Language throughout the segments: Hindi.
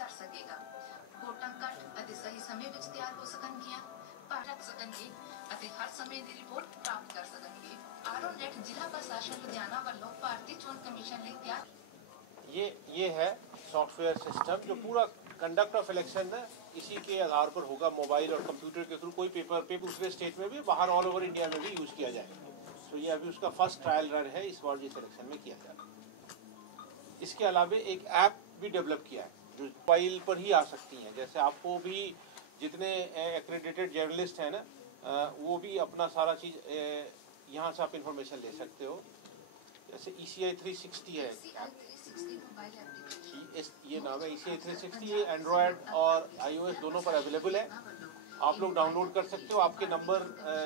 ਕਰ ਸਕੇਗਾ। ਵੋਟਾਂ ਘੱਟ ਅਤੇ ਸਹੀ ਸਮੇਂ ਵਿੱਚ ਤਿਆਰ ਹੋ ਸਕਣਗੀਆਂ, ਭਾਰ ਰੱਖ ਸਕਣਗੇ ਅਤੇ ਹਰ ਸਮੇਂ ਦੀ ਰਿਪੋਰਟ ਪ੍ਰਾਪਤ ਕਰ ਸਕਣਗੇ। ਆਰਓਨੈਟ ਜ਼ਿਲ੍ਹਾ ਪ੍ਰਸ਼ਾਸਨ ਲੁਧਿਆਣਾ ਵੱਲੋਂ ਭਾਰਤੀ ਚੋਣ कमीशन ਲਈ ਤਿਆਰ ये है सॉफ्टवेयर सिस्टम जो पूरा कंडक्ट ऑफ इलेक्शन है इसी के आधार पर होगा। मोबाइल और कंप्यूटर के थ्रू कोई पेपर दूसरे स्टेट में भी बाहर ऑल ओवर इंडिया में भी यूज किया जाएगा। तो ये अभी उसका फर्स्ट ट्रायल रन है, इस बार जिस इलेक्शन में किया जा रहा है। इसके अलावा एक ऐप भी डेवलप किया है जो मोबाइल पर ही आ सकती हैं। जैसे आपको भी जितने एक्रेडिटेड जर्नलिस्ट हैं ना, वो भी अपना सारा चीज़ यहाँ से आप इंफॉर्मेशन ले सकते हो। जैसे ECI 360 है, ये नाम है ECI 360। ये एंड्रॉयड और iOS दोनों पर अवेलेबल है। आप लोग डाउनलोड कर सकते हो। आपके नंबर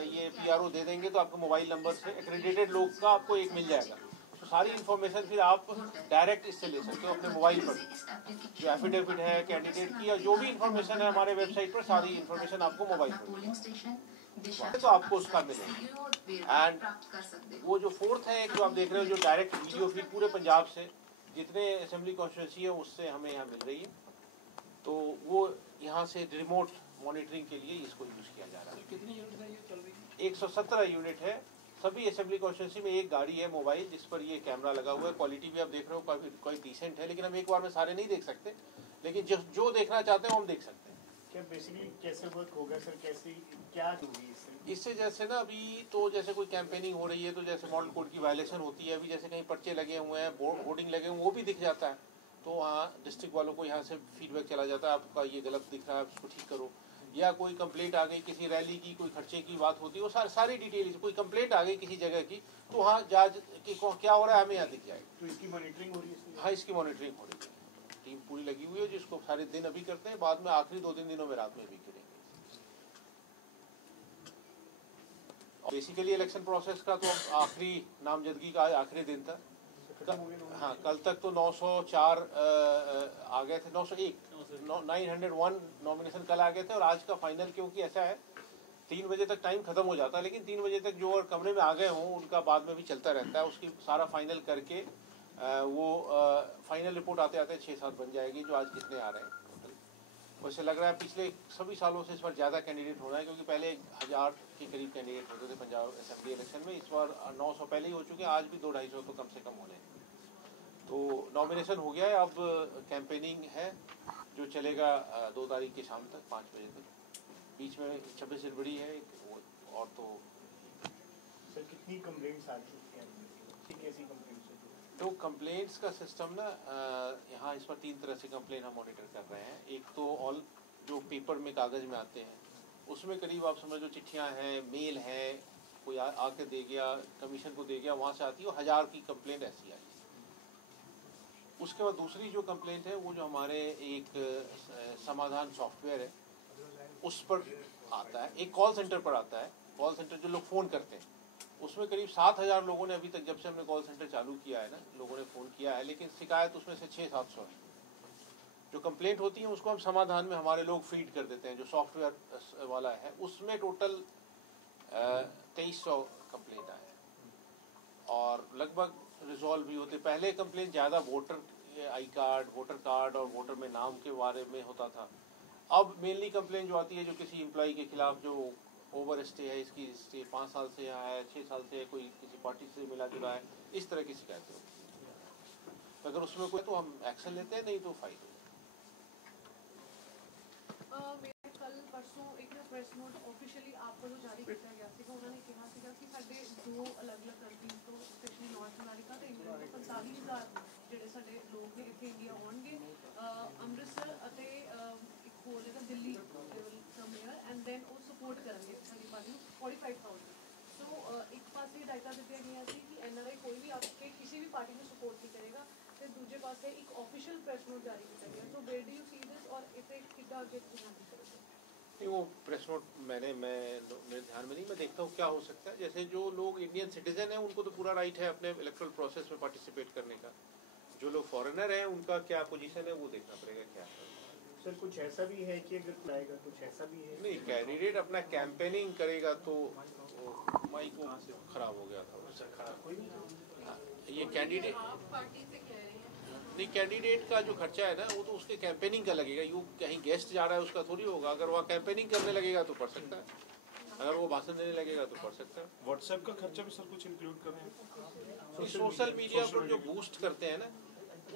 ये PRO दे देंगे तो आपके मोबाइल नंबर से एक्रेडिटेड लोग का आपको एक मिल जाएगा। तो सारी इन्फॉर्मेशन फिर आप डायरेक्ट इससे ले सकते हो अपने मोबाइल पर। जो एफिडेविट है कैंडिडेट की या जो भी इन्फॉर्मेशन है हमारे वेबसाइट पर, सारी इन्फॉर्मेशन आपको मोबाइल पर तो आपको उसका मिलेगा। एंड वो जो फोर्थ है जो आप देख रहे हो, जो डायरेक्ट वीडियो फीड पूरे पंजाब से जितने असेंबली कॉन्स्टिट्यूंसी है उससे हमें यहाँ मिल रही है। तो वो यहाँ से रिमोट मॉनिटरिंग के लिए इसको यूज किया जा रहा है। कितनी यूनिट है ये चल रही है? 117 यूनिट है। सभी असेंबली कॉन्स्टिट्यूंसी में एक गाड़ी है मोबाइल जिस पर ये कैमरा लगा हुआ है। क्वालिटी भी आप देख रहे हो कोई डिसेंट है, लेकिन हम एक बार में सारे नहीं देख सकते, लेकिन जो देखना चाहते हैं हम देख सकते हैं। क्या बेसिकली कैसे वर्क होगा सर, कैसी क्या होगी इससे? जैसे ना अभी तो जैसे कोई कैंपेनिंग हो रही है तो जैसे मॉडल कोड की वायलेशन होती है, अभी जैसे कहीं पर्चे लगे हुए हैं, होर्डिंग लगे हुए हैं, वो भी दिख जाता है। तो वहाँ डिस्ट्रिक्ट वालों को यहाँ से फीडबैक चला जाता है, आपका ये गलत दिख रहा है, उसको ठीक करो। या कोई कंप्लेंट आ गई किसी रैली की, कोई खर्चे की बात होती है, वो सारी डिटेल, कोई कंप्लेंट आ गई किसी जगह की तो वहाँ जांच की क्या हो रहा है हमें यहाँ दिख जाएगा। तो इसकी मॉनिटरिंग हो रही है? हाँ, इसकी मॉनिटरिंग हो रही है। टीम पूरी लगी हुई है जिसको सारे दिन अभी करते हैं, बाद में आखिरी 2-3 दिनों में रात में भी करेंगे। बेसिकली इलेक्शन प्रोसेस का तो आखिरी नामजदगी का आखिरी दिन था। हाँ, कल तक तो 904 आ गए थे, 901 नॉमिनेशन कल आ गए थे। और आज का फाइनल, क्योंकि ऐसा है 3 बजे तक टाइम खत्म हो जाता है, लेकिन 3 बजे तक जो और कमरे में आ गए हों उनका बाद में भी चलता रहता है। उसकी सारा फाइनल करके वो फाइनल रिपोर्ट आते आते 6-7 बन जाएगी जो आज कितने आ रहे हैं टोटल। वैसे लग रहा है पिछले सभी सालों से इस बार ज़्यादा कैंडिडेट होना है, क्योंकि पहले 1000 के करीब कैंडिडेट होते थे पंजाब असेंबली इलेक्शन में। इस बार 900 पहले ही हो चुके हैं, आज भी 200-250 तो कम से कम होने। तो नॉमिनेशन हो गया है, अब कैंपेनिंग है जो चलेगा 2 तारीख की शाम तक 5 बजे तक। बीच में 26 जनवरी है और तो सर कितनी कंप्लेंट्स आ चुकी हैं, कैसी कंप्लेंट्स? तो कंप्लेंट्स का सिस्टम ना यहाँ इस पर 3 तरह से कंप्लेंट हम मॉनिटर कर रहे हैं। एक तो ऑल जो पेपर में कागज़ में आते हैं उसमें करीब आप समझ लो चिट्ठियाँ हैं, मेल है, कोई आके दे गया, कमीशन को दे गया, वहाँ से आती है। 1000 की कंप्लेंट ऐसी आई। उसके बाद दूसरी जो कंप्लेंट है वो जो हमारे एक समाधान सॉफ्टवेयर है उस पर आता है, एक कॉल सेंटर पर आता है। कॉल सेंटर जो लोग फ़ोन करते हैं उसमें करीब 7000 लोगों ने अभी तक, जब से हमने कॉल सेंटर चालू किया है ना, लोगों ने फ़ोन किया है, लेकिन शिकायत उसमें से 600-700 है। जो कंप्लेंट होती है उसको हम समाधान में हमारे लोग फीड कर देते हैं, जो सॉफ्टवेयर वाला है। उसमें टोटल 2300 कंप्लेंट आए हैं और लगभग रिजॉल्व भी होते। पहले कंप्लेंट ज़्यादा voter I card, voter card और वोटर में नाम के बारे में होता था। अब मेनली कंप्लेंट जो आती है जो किसी एम्प्लॉई के खिलाफ जो ओवर स्टे है, इसकी स्टे 5 साल से यहाँ है, 6 साल से है, कोई किसी पार्टी से मिला जुला है, इस तरह की शिकायतें होती है। अगर उसमें कोई तो हम एक्शन लेते हैं, नहीं तो फाइल होता है। कल परसों एक प्रेस नोट ऑफिशियली आपको जारी किया गया था, उन्होंने कहा था कि साडे 2 अलग-अलग कंट्रीज तो स्पेशली नॉर्थ अमेरिका तो इंग्लैंड तो 45,000 ਜਿਹੜੇ ਸਾਡੇ ਲੋਕ ਨੇ ਇੱਥੇ ਇੰਡੀਆ ਆਉਣਗੇ। ਅੰਮ੍ਰਿਤਸਰ ਅਤੇ ਇੱਕ ਹੋਰ ਜਗ੍ਹਾ ਦਿੱਲੀ ਸਮੇਅਰ ਐਂਡ ਦੈਨ ਉਹ ਸਪੋਰਟ ਕਰਨਗੇ ਸਾਡੀ ਪਾਰਟੀ ਨੂੰ 45,000। ਸੋ ਇੱਕ ਪਾਸੇ ਡਾਟਾ ਦਿੱਤਾ ਗਿਆ ਸੀ ਕਿ NRI ਕੋਈ ਵੀ ਆ ਕੇ ਕਿਸੇ ਵੀ ਪਾਰਟੀ ਨੂੰ ਸਪੋर्ट नहीं करेगा, ਤੇ ਦੂਜੇ ਪਾਸੇ ਇੱਕ ऑफिशियल प्रेस नोट जारी किया गया। तो where do you see this और इसे कितना आगे ध्यान करोगे? नहीं, वो प्रेस नोट मेरे ध्यान में नहीं। मैं देखता हूँ क्या हो सकता है। जैसे जो लोग इंडियन सिटीजन हैं उनको तो पूरा राइट है अपने इलेक्टोरल प्रोसेस में पार्टिसिपेट करने का। जो लोग फॉरेनर हैं उनका क्या पोजीशन है वो देखना पड़ेगा क्या है। सर कुछ ऐसा भी है कि अगर खुलाएगा, कुछ ऐसा भी है नहीं, कैंडिडेट अपना कैंपेनिंग करेगा तो माइक खराब हो गया था, कोई नहीं। ये कैंडिडेट पार्टी से कह रहे हैं नहीं, कैंडिडेट का जो खर्चा है ना वो तो उसके कैंपेनिंग का लगेगा। यू कहीं गेस्ट जा रहा है उसका थोड़ी होगा। अगर वह कैंपेनिंग करने लगेगा तो पड़ सकता है, अगर वो भाषण देने लगेगा तो पड़ सकता है। व्हाट्सएप का खर्चा भी सर कुछ इंक्लूड कर रहे हैं? तो सोशल मीडिया पर जो बूस्ट करते हैं ना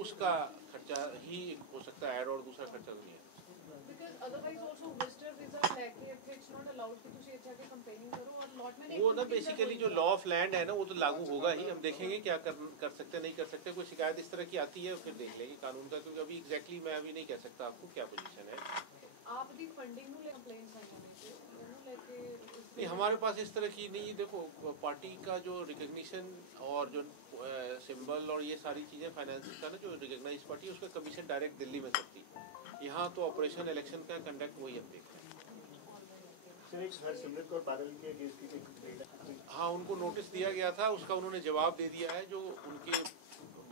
उसका खर्चा ही हो सकता है, ऐड, और दूसरा खर्चा नहीं है। Because otherwise also visitor visa लेके it's not allowed कि तुसी इत्थे आके campaigning करो और lot में वो ना बेसिकली जो लॉ ऑफ लैंड है ना वो तो लागू होगा ही। हम देखेंगे क्या कर सकते नहीं कर सकते। कोई शिकायत इस तरह की आती है फिर देख लेंगे कानून का, क्योंकि अभी एग्जैक्टली मैं अभी नहीं कह सकता आपको क्या पोजीशन है। आप दी फंडिंग ਨੂੰ ਲੈ ਕੰਪਲੇਂਟਸ ਆਈਆਂ ਨੇ ਤੇ ਉਹਨੂੰ ਲੈ ਕੇ नहीं, हमारे पास इस तरह की नहीं। देखो पार्टी का जो रिकग्निशन और जो सिंबल और ये सारी चीज़ें फाइनेंस का ना जो रिकग्नाइज पार्टी है उसका कमीशन डायरेक्ट दिल्ली में सकती है। यहाँ तो ऑपरेशन इलेक्शन का कंडक्ट वही हम देख रहे हैं। सर एक हरसिमरत कौर बादल के केस की कंप्लेंट, हाँ, उनको नोटिस दिया गया था, उसका उन्होंने जवाब दे दिया है। जो उनके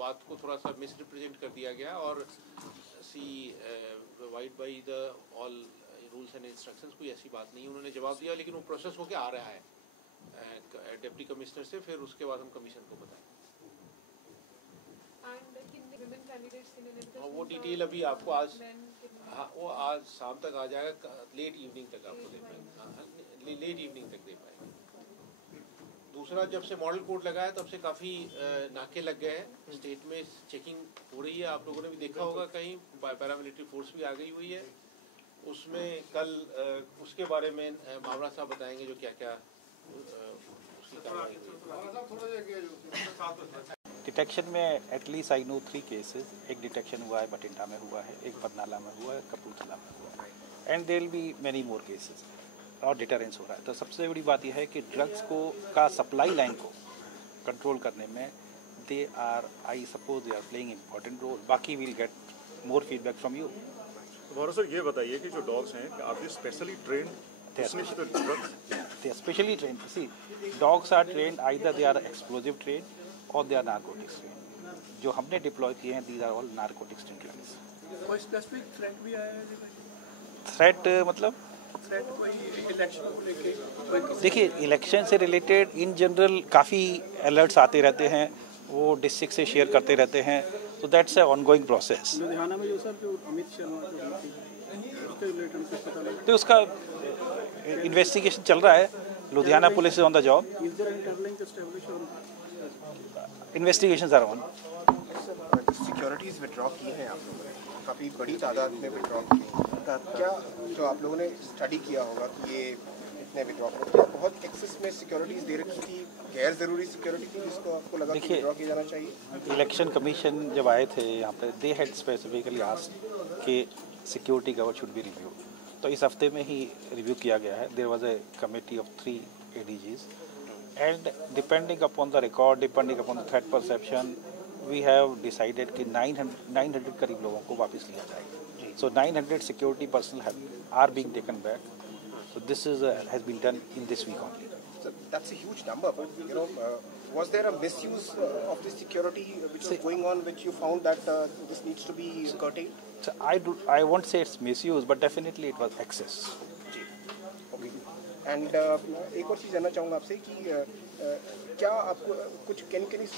बात को थोड़ा सा मिसरिप्रेजेंट कर दिया गया और see wide by the all rules and instructions, कोई ऐसी बात नहीं। उन्होंने जवाब दिया लेकिन वो प्रोसेस होके आ रहा है डिप्टी कमिश्नर से, फिर उसके बाद हम कमीशन को बताएं। एंड कितने विमेन कैंडिडेट्स कितने ने और वो डिटेल अभी आपको आज, हाँ वो आज शाम तक आ जाएगा, लेट इवनिंग तक आपको दे पाएंगे। लेट इवनिंग तक दे पाएंगे। दूसरा, जब से मॉडल कोड लगा है तब से काफ़ी नाके लग गए हैं। स्टेट में चेकिंग हो रही है, आप लोगों ने भी देखा होगा कहीं पैरामिलिट्री फोर्स भी आ गई हुई है। उसमें कल उसके बारे में मावड़ा साहब बताएंगे जो क्या क्या उसकी कार्रवाई हुई। डिटेक्शन में एटलीस्ट आई नो 3 केसेस। एक डिटेक्शन हुआ है बठिंडा में हुआ है, एक बरनाला में हुआ है, कपूरथला में हुआ है, and there will be many more cases और डिटरेंस हो रहा है। तो सबसे बड़ी बात यह है कि ड्रग्स को का सप्लाई लाइन को कंट्रोल करने में they are, I suppose they are playing important role. बाकी will get more feedback from you. Gaurav sir ये बताइए कि जो डॉग्स हैं are they specially trained They are to snitch the drugs? They are specially trained. See, dogs are trained either they are explosive trained or they are narcotics trained. जो हमने डिप्लॉय किए हैं these are all narcotics trained dogs. कोई स्पेसिफिक थ्रेट भी आया है? थ्रेट मतलब थ्रेट कोई इलेक्शन को लेके कोई किसी देखिए, इलेक्शन से रिलेटेड इन जनरल काफ़ी अलर्ट्स आते रहते हैं, वो डिस्ट्रिक्ट से शेयर करते रहते हैं, तो that's a ongoing process. Ludhiana में जो सर जो अमित शर्मा जो उसके रिलेटेड कुछ पता लगा? तो उसका इन्वेस्टिगेशन चल रहा है। Ludhiana police is on the job, is there any link establish और investigations are on. Securities withdraw की हैं आप लोगों ने, काफ़ी बड़ी तादाद में विड्रॉ की हैं। क्या जो आप लोगों ने स्टडी किया होगा कि ये इतने विड्रॉ कर, क्या बहुत एक्सेस में सिक्योरिटीज़ दे रखी थी, गैर ज़रूरी सिक्योरिटी थी जिसको आपको लगा कि विड्रॉ किया जाना चाहिए? इलेक्शन कमीशन जब आए थे यहाँ पे, दे हैड स्पेसिफिकली आस्क्ड कि security cover should be review. तो इस हफ्ते में ही रिव्यू किया गया है। There was a committee of 3 ADGs and depending upon the record, depending upon the threat perception, we have decided कि 900 करीब लोगों को वापस लिया जाएगा। सो 900 security personnel are being taken back. So this is has been done in this week only. So that's a huge number, but you know, was there a misuse of the security which was going on, which you found that this needs to be curtailed? So I won't say it's misuse, but definitely it was excess. जी, okay. And एक और चीज़ जानना चाहूँगा आपसे कि क्या आपको कुछ can you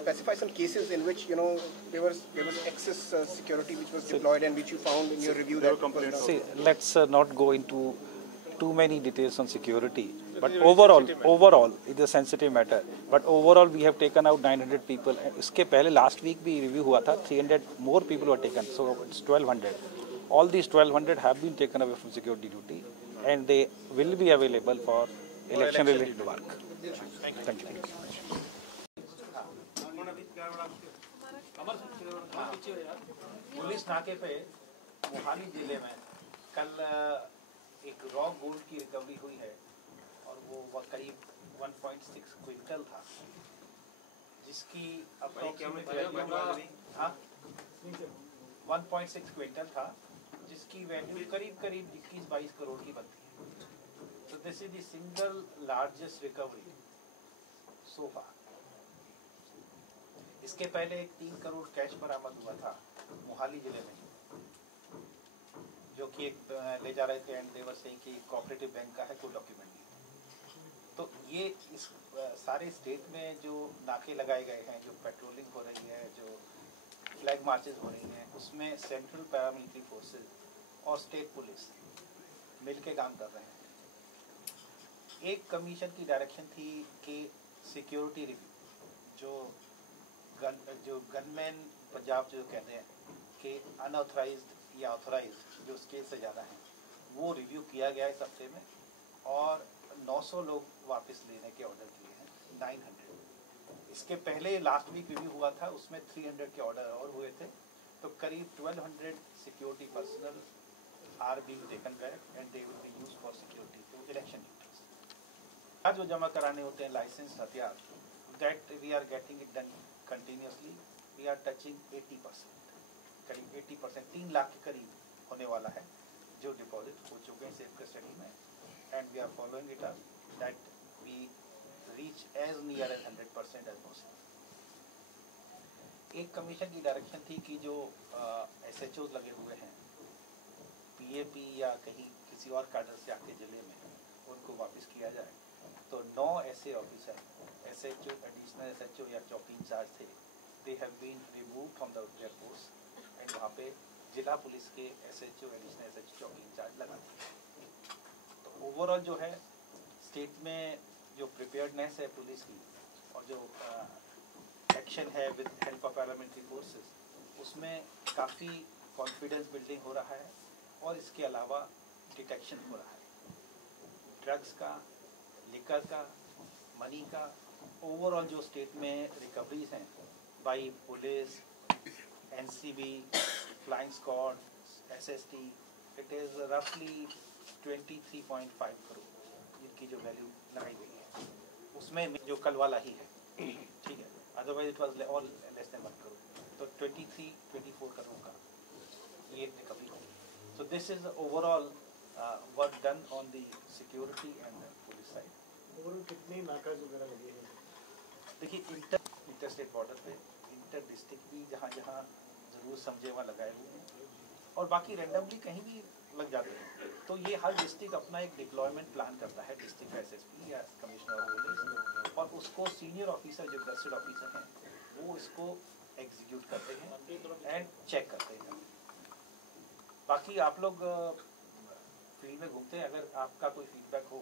specify some cases in which you know there was excess security which was deployed and which you found in your review that? See, let's not go into too many details on security, but overall it is a sensitive matter, but overall we have taken out 900 people. इसके पहले last week भी review हुआ था, 300 more people were taken, so it's 1200. All these 1200 have been taken away from security duty and they will be available for election related work. Thank you. Police नाके पे मोहाली जिले में कल एक रॉ गोल्ड की रिकवरी हुई है और वो करीब 1.6 क्विंटल था, जिसकी हाँ 1.6 क्विंटल था, जिसकी वैल्यू करीब 21-22 करोड़ की बनती है। तो this is the single largest recovery so far. इसके पहले एक 3 करोड़ कैश बरामद हुआ था मोहाली जिले में, जो कि एक ले जा रहे थे एंड देवर सेइंग कि कोऑपरेटिव बैंक का है, कोई डॉक्यूमेंट नहीं। तो ये इस सारे स्टेट में जो नाके लगाए गए हैं, जो पेट्रोलिंग हो रही है, जो फ्लैग मार्चेस हो रही हैं, उसमें सेंट्रल पैरामिलिट्री फोर्सेस और स्टेट पुलिस मिलके काम कर रहे हैं। एक कमीशन की डायरेक्शन थी कि सिक्योरिटी रिव्यू जो गनमैन पंजाब जो कहते हैं कि अनऑथराइज्ड या ऑथराइज्ड जो स्केल से ज़्यादा हैं, वो रिव्यू किया गया इस हफ्ते में और 900 लोग वापस लेने के ऑर्डर दिए हैं, 900। इसके पहले लास्ट वीक रिव्यू हुआ था, उसमें 300 के ऑर्डर और हुए थे, तो करीब 1200 security personnel are being taken back and they will be used for security to election duties. जो जमा कराने होते हैं लाइसेंस हथियार, that we are getting it done continuously. We are touching 80%, करीब 80%, 3 लाख के करीब होने वाला है जो डिपॉजिट हो चुके हैं सेफ कस्टडी में, and we are following it up that we reach as near as 100% as possible. एक कमीशन की डायरेक्शन थी कि जो SHOs लगे हुए हैं PAP या कहीं किसी और कैडर से आके जिले में, उनको वापस किया जाए। तो 9 ऐसे ऑफिसर SHO, एडिशनल SHO या चौकी इंचार्ज थे, they have been remove from their post and वहाँ पे जिला पुलिस के SHO, एडिशनल SHO, चौकी इंचार्ज लगा दिए। तो ओवरऑल जो है स्टेट में जो प्रिपेयर्डनेस है पुलिस की और जो एक्शन है with help of paramilitary forces, उसमें काफ़ी कॉन्फिडेंस बिल्डिंग हो रहा है और इसके अलावा डिटेक्शन हो रहा है ड्रग्स का, लिकर का, मनी का। ओवरऑल जो स्टेट में रिकवरीज हैं by police, NCB, flying squad, SST, it is रफली 23.5 करोड़ जिनकी जो वैल्यू लगाई गई है, उसमें जो कल वाला ही है, ठीक है, otherwise it was all less than 1 crore. तो 23-24 करोड़ का ये रिकवरी होगी। So this is overall work done on the security and police side. Overall कितने नाकाज वगैरह लगे हैं? देखिए इंटर स्टेट बॉर्डर पे, इंटर डिस्ट्रिक्ट भी जहाँ जहाँ ज़रूर समझे वहाँ लगाए हुए हैं और बाकी रैंडमली कहीं भी लग जाते हैं। तो ये हर डिस्ट्रिक्ट अपना एक डिप्लॉयमेंट प्लान करता है, डिस्ट्रिक्ट SSP या कमिश्नर ऑफ पुलिस, और उसको सीनियर ऑफिसर जो गस्टेड ऑफिसर हैं वो इसको एग्जीक्यूट करते हैं एंड चेक करते हैं। बाकी आप लोग फील्ड में घूमते हैं, अगर आपका कोई फीडबैक हो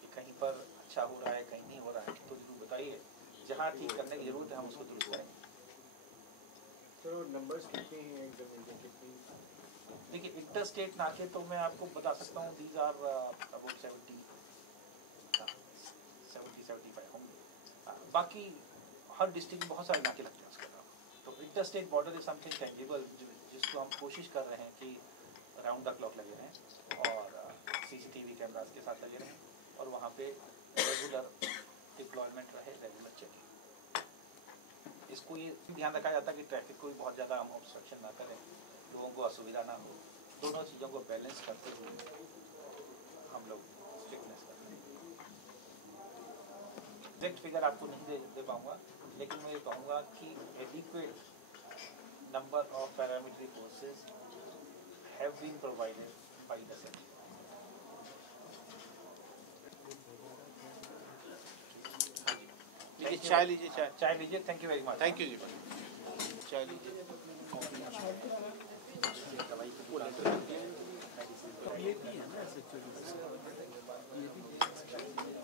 कि कहीं पर अच्छा हो रहा है, कहीं नहीं हो रहा है, तो जरूर बताइए। जहाँ ठीक करने की जरूरत है हम उसको दुरुस्त करेंगे। तो नंबर्स कितने हैं एग्जाम के, कितने? देखिए इंटर स्टेट नाके तो मैं आपको बता सकता हूँ, दीज आर अबाउट 70-75 होंगे। बाकी हर डिस्ट्रिक्ट में बहुत सारे नाके लगते हैं उसके अलावा। तो inter state border is something tangible जिसको हम कोशिश कर रहे हैं कि राउंड द क्लॉक लगे रहें और CCTV कैमरास के साथ लगे रहें और वहाँ पे रेगुलर डिप्लॉयमेंट रहे, रेगुलर चेकिंग। इसको ये ध्यान रखा जाता है कि ट्रैफिक को भी बहुत ज़्यादा हम ऑब्स्ट्रक्शन ना करें, लोगों को असुविधा ना हो। दोनों चीज़ों को बैलेंस करते हुए हम लोग स्ट्रिक्टनेस करते हैं। एग्जैक्ट फिगर आपको नहीं दे पाऊँगा, लेकिन मैं ये कहूँगा कि adequate number of paramilitary forces have been provided by the centre. लीजिए चाय लीजिए, चाय लीजिए। Thank you very much. Thank you जी, चाय लीजिए। दवाई